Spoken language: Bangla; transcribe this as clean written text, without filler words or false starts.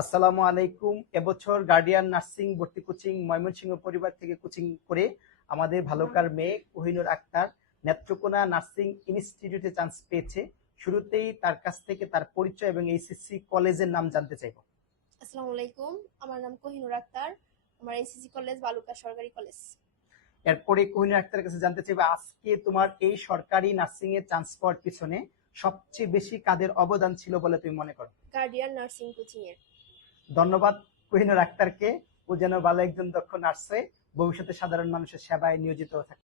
আসসালামু আলাইকুম। এবছর গার্ডিয়ান নার্সিং ভর্তি কোচিং ময়মনসিংহ পরিবার থেকে কোচিং করে আমাদের ভালুকার মেয়ে কোহিনুর আক্তার নেত্রকোনা নার্সিং ইনস্টিটিউটে চান্স পেয়েছে। শুরুতেই তার কাছ থেকে তার পরিচয় এবং এইচএসসি কলেজের নাম জানতে চাইব। আসসালামু আলাইকুম। আমার নাম কোহিনুর আক্তার। আমার এসএসসি কলেজ বালুকা সরকারি কলেজ। এরপরে কোহিনুর আক্তারের কাছে জানতে চাইব, আজকে তোমার এই সরকারি নার্সিং এ চান্স পাওয়ার পিছনে সবচেয়ে বেশি কাদের অবদান ছিল বলে তুমি মনে করো? গার্ডিয়ান নার্সিং কোচিং এর। ধন্যবাদ কোহিনুর আক্তারকে। ও যেন ভালো একজন দক্ষ নার্স হয়ে ভবিষ্যতে সাধারণ মানুষের সেবায় নিয়োজিত থাকে।